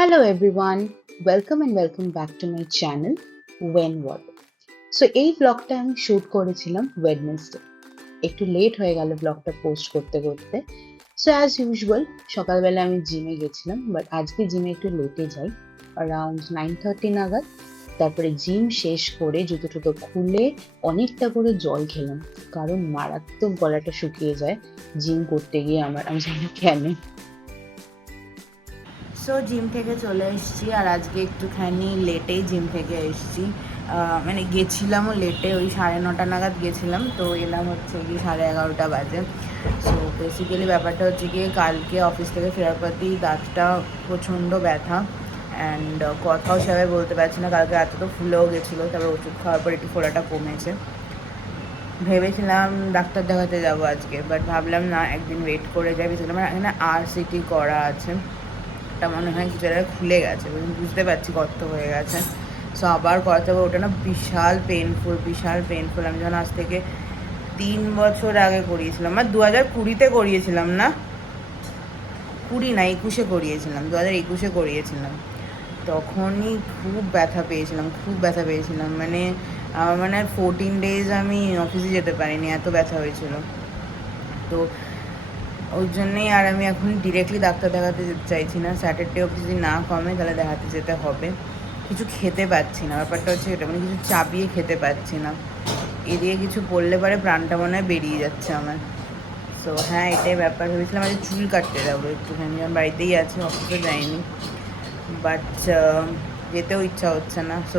Hello everyone, welcome back to my channel When What. So এই ব্লগটা আমি shoot করেছিলাম ওয়েডনেসডে। একটু লেট হয়ে গেল ব্লগটা পোস্ট করতে করতে। সো অ্যাজ ইউজুয়াল সকালবেলা আমি জিমে গেছিলাম, বাট আজকে জিমে একটু লেটে যাই, অ্যারাউন্ড 9:30 নাগাদ। তারপরে জিম শেষ করে জুতো টুতো খুলে অনেকটা করে জল খেলাম, কারণ মারাত্মক গলাটা শুকিয়ে যায় জিম করতে গিয়ে আমার, আমি জানি না কেন। সো জিম থেকে চলে এসেছি, আর আজকে একটুখানি লেটেই জিম থেকে এসেছি। মানে গেছিলামও লেটে, ওই 9:30 নাগাদ গেছিলাম, তো এলাম হচ্ছে কি 11:30 বাজে। সো বেসিক্যালি ব্যাপারটা হচ্ছে গিয়ে কালকে অফিস থেকে ফেরার পরই দাঁতটা প্রচণ্ড ব্যথা, অ্যান্ড কথাও সেভাবে বলতে পারছি না। কালকে রাতে তো ফুলেও গেছিলো, তারপর ওষুধ খাওয়ার পর একটু ফোড়াটা কমেছে। ভেবেছিলাম ডাক্তার দেখাতে যাবো আজকে, বাট ভাবলাম না, একদিন ওয়েট করে যাই। বেসিক্যালি আমার এখানে RCT করা আছে, মনে হয় কিছু জায়গায় খুলে গেছে, বুঝতে পারছি কত হয়ে গেছে। সো আবার করাতে হবে, ওটা না বিশাল পেনফুল। আমি যখন আজ থেকে 3 বছর আগে করিয়েছিলাম, মানে 2020-তে করিয়েছিলাম, না 20 না 21-এ করিয়েছিলাম, 2021-এ করিয়েছিলাম। তখনই খুব ব্যথা পেয়েছিলাম, মানে আমার মানে 14 ডেজ আমি অফিসে যেতে পারিনি, এত ব্যথা হয়েছিল। তো ওই জন্যই আর আমি এখন ডিরেক্টলি ডাক্তার দেখাতে যেতে চাইছি না। স্যাটারডে অবধি যদি না কমে তাহলে দেখাতে যেতে হবে। কিছু খেতে পাচ্ছি না, ব্যাপারটা হচ্ছে এটা, মানে কিছু চাবিয়ে খেতে পাচ্ছি না। এদিকে কিছু পড়লে পরে প্রাণটা মনে হয় বেরিয়ে যাচ্ছে আমার। সো হ্যাঁ, এটাই ব্যাপার। ভেবেছিলাম আজকে চুল কাটতে যাবো একটুখানি, আমার বাড়িতেই আছি, অফিসে যাইনি, বাট যেতেও ইচ্ছা হচ্ছে না। সো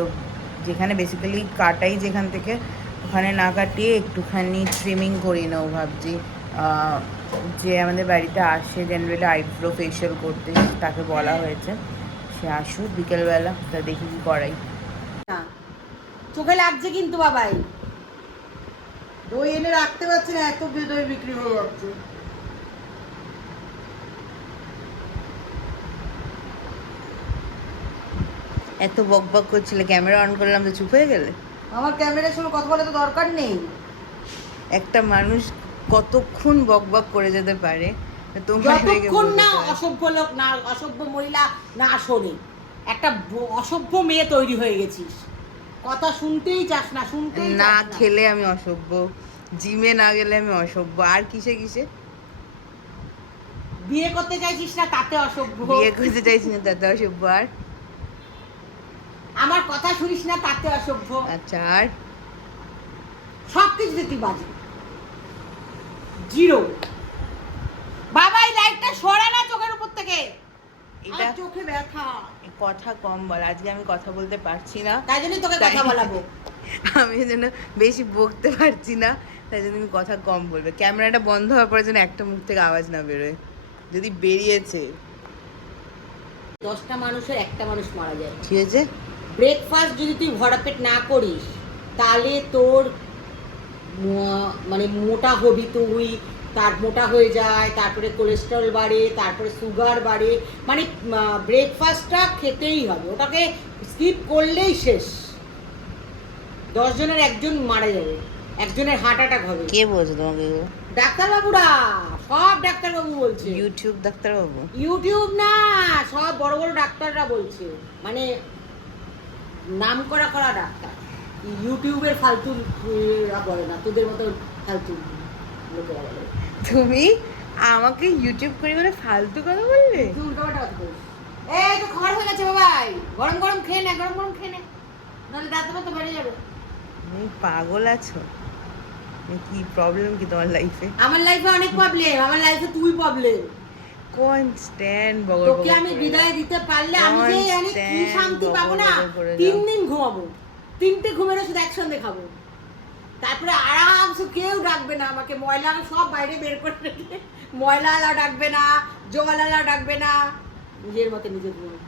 যেখানে বেসিক্যালি কাটাই যেখান থেকে, ওখানে না কাটিয়ে একটুখানি ট্রিমিং করি নেবো ভাবছি। যে আমাদের বাড়িতে আসে জেনারেলি আইব্রো ফেশিয়াল করতে, তাকে বলা হয়েছে সে আসুক বিকেলবেলা, তা দেখি কি করাই। না, চোখে লাগছে কিন্তু বাবাই, দই এনে রাখতে পারছি না, এত দই বিক্রি হয়ে যাচ্ছে। এত বক বক করছিলে, ক্যামেরা অন করলাম তো চুপ হয়ে গেলে? আমার ক্যামেরার সঙ্গে কথা বলে তো দরকার নেই। একটা মানুষ কতক্ষণ বক বক করে যেতে পারে? যতক্ষণ না অসভ্য লোক, না অসভ্য মহিলা না শোনে। একটা অসভ্য মেয়ে তৈরি হয়ে গেছিস, কথা শুনতেই চাস না, শুনতেই না চাস না। খেলে আমি অসভ্য, জিমে না গেলে আমি অসভ্য, আর কিসে কিসে? বিয়ে করতে চাইছিস না, তাতে অসভ্য। বিয়ে করতে চাইছি না তাতে অসভ্য, আর আমার কথা শুনিস না, তাতে অসভ্য। আচ্ছা, আর সব কিছুতে তুই বাজে, জিরো। বাবা এই লাইটটা সরা না চোখের উপর থেকে, এটা চোখে ব্যথা। কথা কম বল, আজকে আমি কথা বলতে পারছি না, তাই জন্যই তোকে কথা বলাবো। আমি যেন বেশি বকতে পারছি না, তাই জন্য তুমি কথা কম বলবে। ক্যামেরাটা বন্ধ হওয়ার পরে যেন একটা মুখ থেকে আওয়াজ না বেরোয়, যদি বেরিয়েছে 10টা মানুষের একটা মানুষ মারা যায়। ঠিক আছে। ব্রেকফাস্ট যদি তুই ভরা পেট না করিস, তাহলে তোর মানে মোটা হবি তুই, তার মোটা হয়ে যায়, তারপরে কোলেস্টেরল বাড়ে, তারপরে সুগার বাড়ে। মানে ব্রেকফাস্টটা খেতেই হবে, ওটাকে স্কিপ করলেই শেষ। 10 জনের একজন মারা যাবে, একজনের হার্ট অ্যাটাক হবে। কে বলছে তোমাকে এগুলো? ডাক্তারবাবুরা, সব ডাক্তারবাবু বলছে। ইউটিউব ডাক্তারবাবু? ইউটিউব না, সব বড় বড় ডাক্তাররা বলছে, মানে নাম করা করা ডাক্তার। ইউটিউবের ফালতু বলে না, তোদের মতো ফালতু লোকেরা বলে। তুমি আমাকে ইউটিউব করি বলে ফালতু কথা বললে? তুই উল্টোপাল্টা কথা বলিস। এই তো খাবার হয়ে গেছে বাবাই, গরম গরম খেয়ে নে, গরম গরম খেয়ে নে, নাহলে দাঁত তো বেড়ে যাবে। তুমি পাগল আছো? কি প্রবলেম কি তোমার লাইফে? আমার লাইফে অনেক প্রবলেম, আমার লাইফে তুই প্রবলেম। কনস্ট্যান্ট বগর তোকে আমি বিদায় দিতে পারলে আমি যে জানি কি শান্তি পাবো না। 3 দিন ঘুমাবো, 3টে ঘুমের ওষুধ একসঙ্গে খাবো, তারপরে আরামসে কেউ ডাকবে না আমাকে, ময়লা সব বাইরে বের করে রেখে, ময়লাওয়ালা ডাকবে না, জলওয়ালা ডাকবে না, নিজের মতো নিজে ঘুমাবো।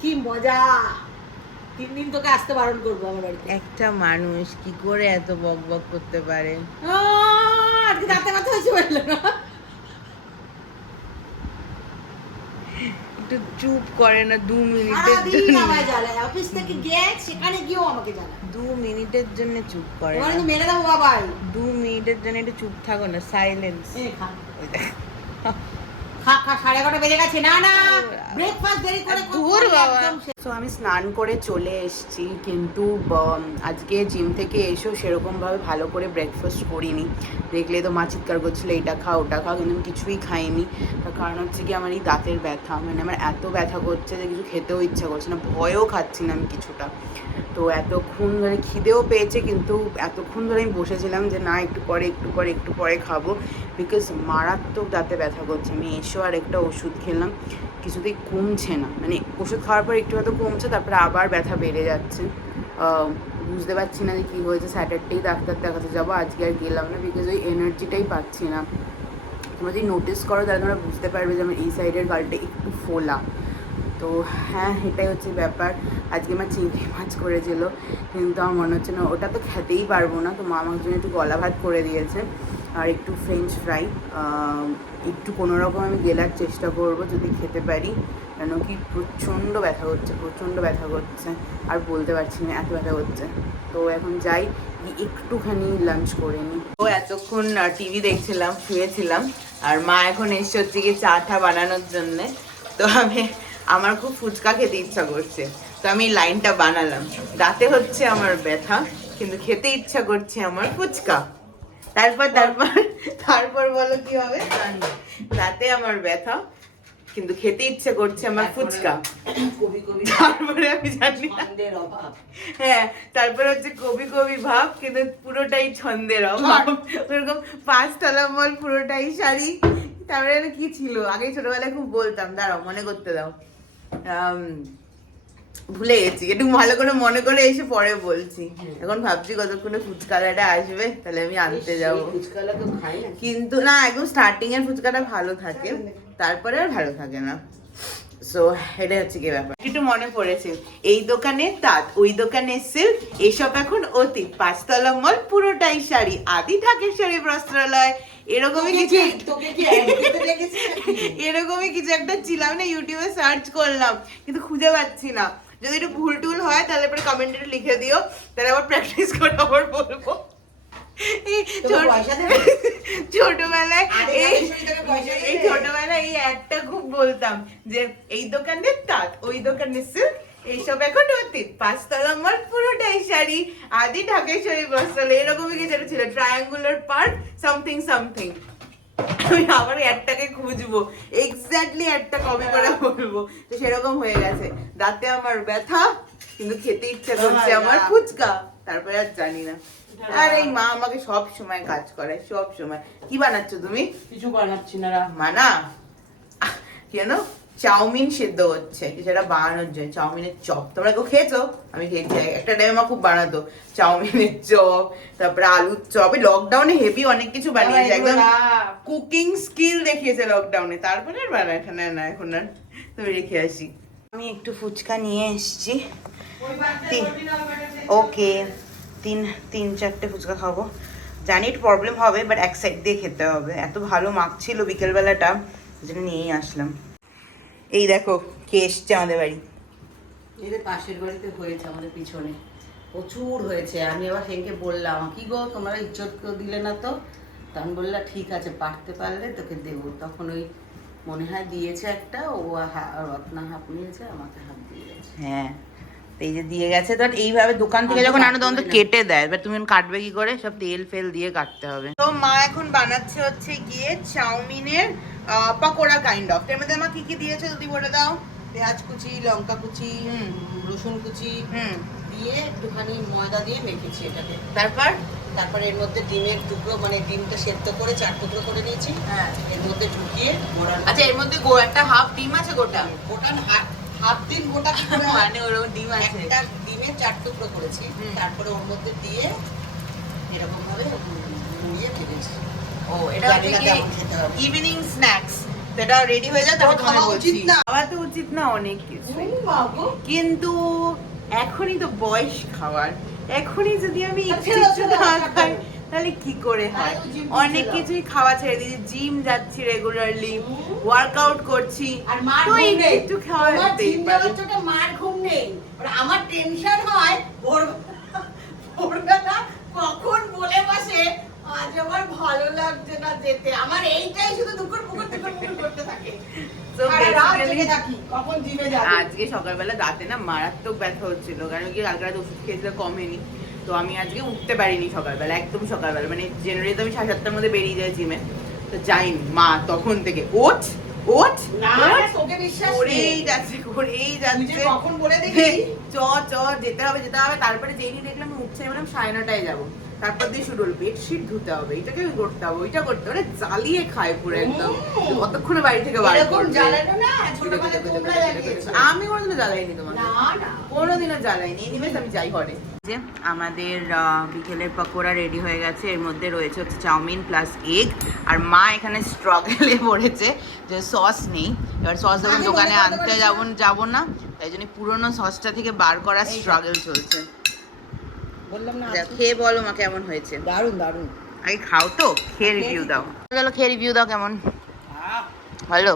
কি মজা! 3 দিন তোকে আসতে বারণ করবো আমার বাড়িতে। একটা মানুষ কি করে এত বক বক করতে পারে? আজকে দাঁতে ব্যথা হয়েছে বললো না, একটু চুপ করে না 2 মিনিটের সারাদিন জন্য? আমায় জ্বালায়, অফিস থেকে গিয়ে সেখানে গিয়েও আমাকে জ্বালায়। 2 মিনিটের জন্য চুপ করে এবার না? আমি মেরে দেবো বাবাই। 2 মিনিটের জন্য একটু চুপ থাকো না, সাইলেন্স। খা খা খা, 11:30 বেজে গেছে। না না, ব্রেকফাস্ট দেরি করে দূর বাবা। তো আমি স্নান করে চলে এসেছি, কিন্তু আজকে জিম থেকে এসেও সেরকমভাবে ভালো করে ব্রেকফাস্ট করিনি। দেখলে তো মা চিৎকার করছিলো এটা খাও ওটা খাও, কিন্তু আমি কিছুই খাইনি। তার কারণ হচ্ছে কি আমার এই দাঁতের ব্যথা, মানে আমার এত ব্যথা করছে যে কিছু খেতেও ইচ্ছা করছে না, ভয়ও খাচ্ছি না আমি কিছুটা। তো এতক্ষণ ধরে খিদেও পেয়েছে, কিন্তু এতক্ষণ ধরে আমি বসেছিলাম যে না একটু পরে খাবো, বিকজ মারাত্মক দাঁতে ব্যথা করছে। আমি এসেও আর একটা ওষুধ খেলাম, কিছুতেই কমছে না, মানে ওষুধ খাওয়ার পর একটু হয়তো কমছে, তারপরে আবার ব্যথা বেড়ে যাচ্ছে। বুঝতে পারছি না যে কী হয়েছে। স্যাটারডেই ডাক্তার দেখাতে যাবো, আজকে আর গেলাম না, বিকজ ওই এনার্জিটাই পাচ্ছি না। তোমরা যদি নোটিস করো তাহলে তোমরা বুঝতে পারবে যে আমার এই সাইডের গালটা একটু ফোলা। তো হ্যাঁ, এটাই হচ্ছে ব্যাপার। আজকে আমার চিংড়ি মাছ করেছিল, কিন্তু আমার মনে হচ্ছে না ওটা তো খেতেই পারবো না, তো মা আমার জন্য একটু গলা ভাত করে দিয়েছে আর একটু ফ্রেঞ্চ ফ্রাই। একটু কোনোরকম আমি গেলার চেষ্টা করবো যদি খেতে পারি, কেন কি প্রচণ্ড ব্যথা করছে আর বলতে পারছি না, এত ব্যথা করছে। তো এখন যাই, একটুখানি লাঞ্চ করে নিই। তো এতক্ষণ টিভি দেখছিলাম, শুয়েছিলাম, আর মা এখন এসে হচ্ছে গিয়ে চা টা বানানোর জন্যে। তো আমার খুব ফুচকা খেতে ইচ্ছা করছে, তো আমি লাইনটা বানালাম। রাতে হচ্ছে আমার ব্যথা, কিন্তু খেতে ইচ্ছা করছে আমার ফুচকা। তারপর বলো কি হবে? রাতে আমার ব্যথা, কিন্তু খেতে ইচ্ছে করছে আমার ফুচকা। তারপরে আমি জানি হ্যাঁ, তারপরে হচ্ছে কবি কবি ভাব, কিন্তু পুরোটাই ছন্দের অভাব। ওরকম 5 তলা মল, পুরোটাই শাড়ি। তারপরে কি ছিল আগে ছোটবেলায় খুব বলতাম, দাঁড়াও মনে করতে দাও, ভুলে গেছি, একটু ভালো করে মনে করে এসে পরে বলছি। এখন ভাবছি কতক্ষণে ফুচকালাটা আসবে, তাহলে আমি আনতে যাবো। কিন্তু না, একদম স্টার্টিং এর ফুচকাটা ভালো থাকে, তারপরে আর ভালো থাকে না। সো এটা হচ্ছে কি ব্যাপার। একটু মনে পড়েছে, এই দোকানে তাঁত, ওই দোকানে সিল্ক, এসব এখন অতীত। 5 তলা মল, পুরোটাই শাড়ি, আদি ঢাকেশ্বরী বস্ত্রালয়। এরকমই কিছু একটা ছিলাম না, ইউটিউবে সার্চ করলাম, কিন্তু খুঁজে পাচ্ছি না। যদি একটু ভুল টুল হয় তাহলে পরে কমেন্টে লিখে দিও, তাহলে আবার প্র্যাকটিস করে আবার বলবো। ছোটবেলায় এই একটা খুব বলতাম যে এই দোকানের তাঁত, ওই দোকানের সিল্ক, এইসব এখন অতীত। 5 তলা মল, পুরোটাই শাড়ি, আদি ঢাকেশ্বরী বস্ত্রালয়। এরকমই কিছু ছিল, ট্রায়াঙ্গুলার পার্ক সামথিং। আমি আবার একটাকে খুঁজবো, এক্স্যাক্টলি একটা কপি করে বলবো। তো সেরকম হয়ে গেছে, দাঁতে আমার ব্যথা, কিন্তু খেতে ইচ্ছা করছে আমার ফুচকা। তারপরে আর জানি না। আর এই মা আমাকে সব সময় কাজ করে, সব সময়। কি বানাচ্ছ তুমি? কিছু বানাচ্ছি না। মানা কেন? চাউমিন সিদ্ধ হচ্ছে, সেটা বানানোর জন্য। চাউমিনের চপ তোমরা কেউ খেয়েছো? আমি খেয়েছি, একটা টাইম আমার খুব বানাতো চাউমিনের চপ, তারপরে আলুর চপ। লকডাউনে হেভি অনেক কিছু বানিয়েছে, একদম কুকিং স্কিল দেখিয়েছে লকডাউনে। তারপরে আর বানায় না, এখন আর। তুমি রেখে আসি। আমি একটু ফুচকা নিয়ে এসছি, ওকে। 3-4টে ফুচকা খাবো। জানি একটু প্রবলেম হবে, বাট এক সাইড দিয়ে খেতে হবে। এত ভালো মাখছিল বিকেলবেলাটা, যেটা নিয়েই আসলাম। এই দেখো কে এসছে আমাদের বাড়ি। এদের পাশের বাড়িতে হয়েছে, আমাদের পিছনে প্রচুর হয়েছে। আমি আবার সেদিনকে বললাম, কি গো তোমরা ইজ্জত কেউ দিলে না তো? তখন বললাম ঠিক আছে, পারতে পারলে তোকে দেবো। তখন ওই মনে হয় দিয়েছে একটা, ও রত্না হাফ নিয়েছে, আমাকে হাফ দিয়ে গেছে। হ্যাঁ, এই যে দিয়ে গেছে। তো এইভাবে দোকান থেকে যখন আনো তখন তো কেটে দেয়, এবার তুমি কাটবে কি করে? সব তেল ফেল দিয়ে কাটতে হবে। তো মা এখন বানাচ্ছে হচ্ছে গিয়ে চাউমিনের পকোড়া কাইন্ড অফ। এর মধ্যে মা কি কি দিয়েছে যদি বলে দাও? পেঁয়াজ কুচি, লঙ্কা কুচি, রসুন কুচি দিয়ে একটুখানি ময়দা দিয়ে মেখেছি এটাকে। তারপরে এর মধ্যে ডিমের টুকরো, মানে ডিমটা সেদ্ধ করে 4 টুকরো করে নিয়েছি। হ্যাঁ, এর মধ্যে ঢুকিয়ে আচ্ছা, এর মধ্যে একটা হাফ ডিম আছে গোটা? হাফ ডিম গোটা মানে ওরকম ডিম আছে, একটা ডিমের 4 টুকরো করেছি। তারপরে ওর মধ্যে দিয়ে এরকম ভাবে মুড়িয়ে ফেলেছি। ও, এটা হচ্ছে কি ইভিনিং স্ন্যাক্স। সেটা রেডি হয়ে যায়, তারপর তোমাকে বলছি। খাওয়া তো উচিত না অনেক কিছু, কিন্তু এখনই তো বয়স খাওয়ার। এখনই যদি আমি একটু না খাই তাহলে কি করে হয়? অনেক কিছুই খাওয়া ছেড়ে দিয়েছি, জিম যাচ্ছি রেগুলারলি, ওয়ার্কআউট করছি, তো একটু খাওয়া যেতেই পারে। মার ঘুম নেই, আমার টেনশন হয় ভোরবেলা কখন বলে বসে আজ আমার ভালো লাগছে না যেতে, আমার এইটাই শুধু দুপুর পুকুর করতে থাকে। So সারা রাত basically- জেগে থাকি, কখন জিমে যাবো। আজকে সকালবেলা দাঁতে না মারাত্মক ব্যথা হচ্ছিল, কারণ কি কালকে রাতে ওষুধ খেয়েছিল কমেনি। তো আমি আজকে উঠতে পারিনি সকালবেলা, একদম সকালবেলা, মানে জেনারেলি তো আমি 7:30টার মধ্যে বেরিয়ে যাই জিমে, তো যাইনি। মা তখন থেকে ওঠ ওঠ না, ওঠ, তোকে বিশ্বাস করেই নেই। যাচ্ছে করেই তুই যে যাচ্ছে। কখন বলে দেখি। চ চ যেতে হবে যেতে হবে। তারপরে যেই দিন দেখলাম উঠছে, বললাম 9:30টায় যাবো। তারপর দিয়ে শুরু হলো বেডশিট ধুতে হবে, এটাকে করতে হবে, ওইটা করতে হবে, জ্বালিয়ে খায় পুরো একদম। কতক্ষণে বাড়ি থেকে বার এরকম করবে? জ্বালানো না, ছোটবেলায় তোমরা জ্বালিয়েছো। আমি কোনোদিনও জ্বালাইনি তোমাকে, না, না। কোনোদিনও জ্বালাইনি। এনিওয়েজ আমি যাই ঘরে। যে আমাদের বিকেলের পকোড়া রেডি হয়ে গেছে, এর মধ্যে রয়েছে হচ্ছে চাউমিন প্লাস এগ। আর মা এখানে স্ট্রাগলে পড়েছে যে সস নেই, এবার সস যখন আমি দোকানে মনে আনতে করতে যাবো না, তাই জন্য পুরোনো সসটা থেকে বার করার এই যে। স্ট্রাগল চলছে। বললাম না, যা, খেয়ে বলো মা কেমন হয়েছে। দারুণ দারুণ। আগে খাও তো, খেয়ে রিভিউ দাও। চলো খেয়ে রিভিউ দাও কেমন ভালো।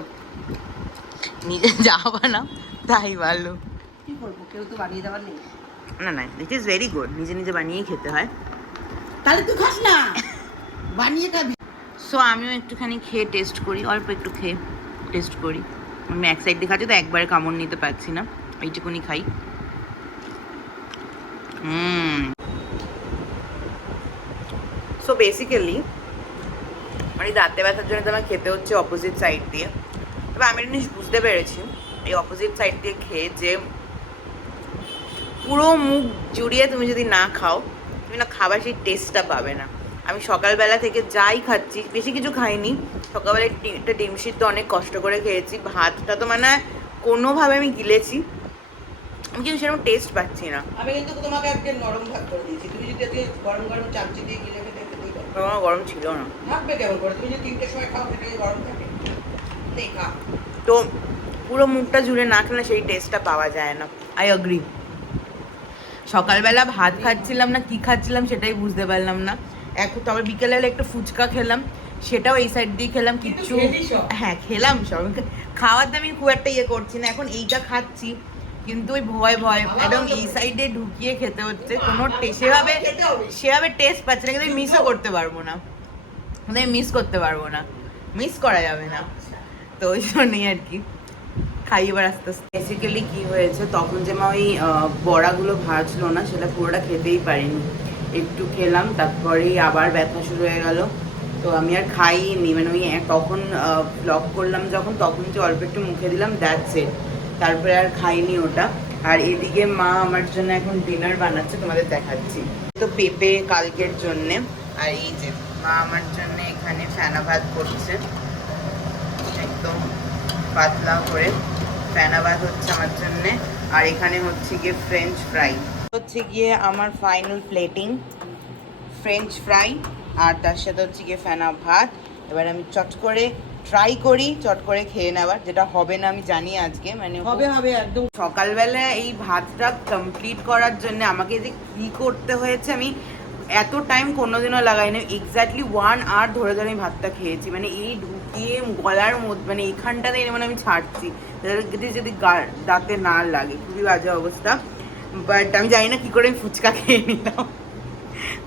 নিজে যা বানাও তাই ভালো। কি করবো, কেউ তো বানিয়ে দেওয়ার নেই। না না, ইট ইজ ভেরি গুড, নিজে নিজে বানিয়েই খেতে হয়। তাহলে তুই খাস না, বানিয়ে খাবি। সো আমিও একটুখানি খেয়ে টেস্ট করি, অল্প একটু খেয়ে টেস্ট করি। আমি এক সাইড দিয়ে খাচ্ছি তো একবারে কামড় নিতে পারছি না, এইটুকুনি খাই। সো বেসিক্যালি মানে দাঁতে ব্যথার জন্য তো আমার খেতে হচ্ছে অপোজিট সাইড দিয়ে। তবে আমি একটা জিনিস বুঝতে পেরেছি এই অপোজিট সাইড দিয়ে খেয়ে, যে পুরো মুখ জুড়িয়ে তুমি যদি না খাও, তুমি না খাবার সেই টেস্টটা পাবে না। আমি সকালবেলা থেকে যাই খাচ্ছি, বেশি কিছু খাইনি, সকালবেলা একটা ডিম সিদ্ধ অনেক কষ্ট করে খেয়েছি, ভাতটা তো মানে কোনোভাবে আমি গিলেছি, আমি কিন্তু সেরকম টেস্ট পাচ্ছি না। আমি কিন্তু তোমাকে আজকে নরম ভাত করে দিয়েছি, তুমি যদি আজকে গরম গরম চামচি দিয়ে গিলে খেতেই পারো। আমার গরম ছিল না। থাকবে কেমন করে, তুমি যে 3টের সময় খাও সেটাকে গরম থাকে। নেই খা। তো পুরো মুখটা জুড়ে না খেলে সেই টেস্টটা পাওয়া যায় না। I agree. সকালবেলা ভাত খাচ্ছিলাম না কি খাচ্ছিলাম সেটাই বুঝতে পারলাম না। এখন তো আবার বিকেলবেলা একটু ফুচকা খেলাম, সেটাও এই সাইড দিয়ে খেলাম কিচ্ছু। খেলি সব। হ্যাঁ খেলাম সব, খাওয়াতে আমি খুব একটা ইয়ে করছি না, এখন এইটা খাচ্ছি কিন্তু ওই ভয় ভয় একদম এই সাইডে ঢুকিয়ে খেতে হচ্ছে, কোনো সেভাবে টেস্ট পাচ্ছে না, কিন্তু আমি মিসও করতে পারবো না, আমি মিস করতে পারবো না, মিস করা যাবে না। তো ওই জন্যই আর কি খাই এবার আস্তে আস্তে। বেসিক্যালি কি হয়েছে, তখন যে মা ওই বড়াগুলো ভাজলো না, সেটা পুরোটা খেতেই পারিনি, একটু খেলাম, তারপরেই আবার ব্যথা শুরু হয়ে গেল। তো আমি আর খাইনি, মানে ওই তখন ব্লগ করলাম যখন, তখন যে অল্প একটু মুখে দিলাম, দ্যাটস ইট, তারপরে আর খাইনি ওটা। আর এদিকে মা আমার জন্য এখন ডিনার বানাচ্ছে, তোমাদের দেখাচ্ছি। তো পেঁপে কালকের জন্যে, আর এই যে মা আমার জন্য এখানে ফেনা ভাত করছে, একদম পাতলা করে ফেনা ভাত হচ্ছে আমার জন্যে। আর এখানে হচ্ছে গিয়ে ফ্রেঞ্চ ফ্রাই, হচ্ছে গিয়ে আমার ফাইনাল প্লেটিং, ফ্রেঞ্চ ফ্রাই আর তার সাথে হচ্ছে গিয়ে ফেনা ভাত। এবার আমি চট করে ট্রাই করি, চট করে খেয়ে নেওয়ার, যেটা হবে না আমি জানি আজকে, মানে হবে হবে একদম। সকালবেলা এই ভাতটা কমপ্লিট করার জন্য আমাকে যে কী করতে হয়েছে, আমি এত টাইম কোনোদিনও লাগাইনি। এক্স্যাক্টলি 1 আওয়ার ধরে ধরে আমি ভাতটা খেয়েছি, মানে এই ঢুকিয়ে গলার মধ্যে, মানে এইখানটাতে মানে আমি ছাড়ছি যদি দাঁতে না লাগে, খুবই বাজে অবস্থা। বাট আমি জানি না কী করে আমি ফুচকা খেয়ে নিলাম,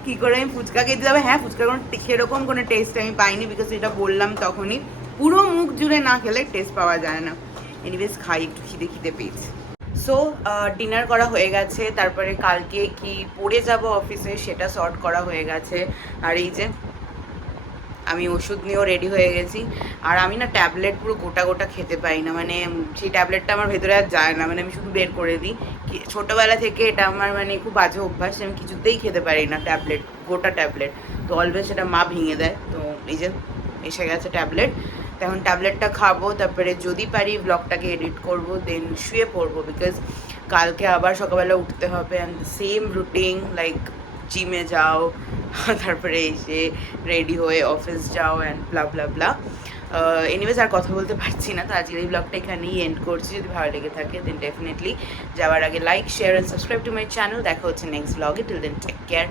কী করে আমি ফুচকা খেয়ে দিলাম। হ্যাঁ, ফুচকার কোনো সেরকম কোনো টেস্ট আমি পাইনি, বিকজ এটা বললাম তখনই, পুরো মুখ জুড়ে না খেলে টেস্ট পাওয়া যায় না। এনিওয়েজ খাই, একটু খিদে পেয়েছি। সো ডিনার করা হয়ে গেছে, তারপরে কালকে কি পড়ে যাব অফিসে সেটা সর্ট করা হয়ে গেছে। আর এই যে আমি ওষুধ নিয়েও রেডি হয়ে গেছি। আর আমি না ট্যাবলেট পুরো গোটা গোটা খেতে পাই না, মানে সেই ট্যাবলেটটা আমার ভেতরে আর যায় না, মানে আমি শুধু বের করে দিই। ছোটোবেলা থেকে এটা আমার মানে খুব বাজে অভ্যাস, আমি কিছুতেই খেতে পারি না ট্যাবলেট, গোটা ট্যাবলেট। তো অলওয়েজ সেটা মা ভেঙে দেয়। তো এই যে এসে গেছে ট্যাবলেট, তখন ট্যাবলেটটা খাবো, তারপরে যদি পারি ব্লগটাকে এডিট করবো, দেন শুয়ে পড়বো, বিকজ কালকে আবার সকালবেলা উঠতে হবে, অ্যান্ড সেম রুটিন, লাইক জিমে যাও, তারপরে এসে রেডি হয়ে অফিস যাও and blah blah blah. Anyways আর কথা বলতে পারছি না, তো আজকের এই ব্লগটা এখানেই এন্ড করছি। যদি ভালো লেগে থাকে দেন ডেফিনেটলি যাওয়ার আগে like, share and subscribe to my channel. দেখা হচ্ছে নেক্সট ব্লগে, টিল দেন টেক কেয়ার।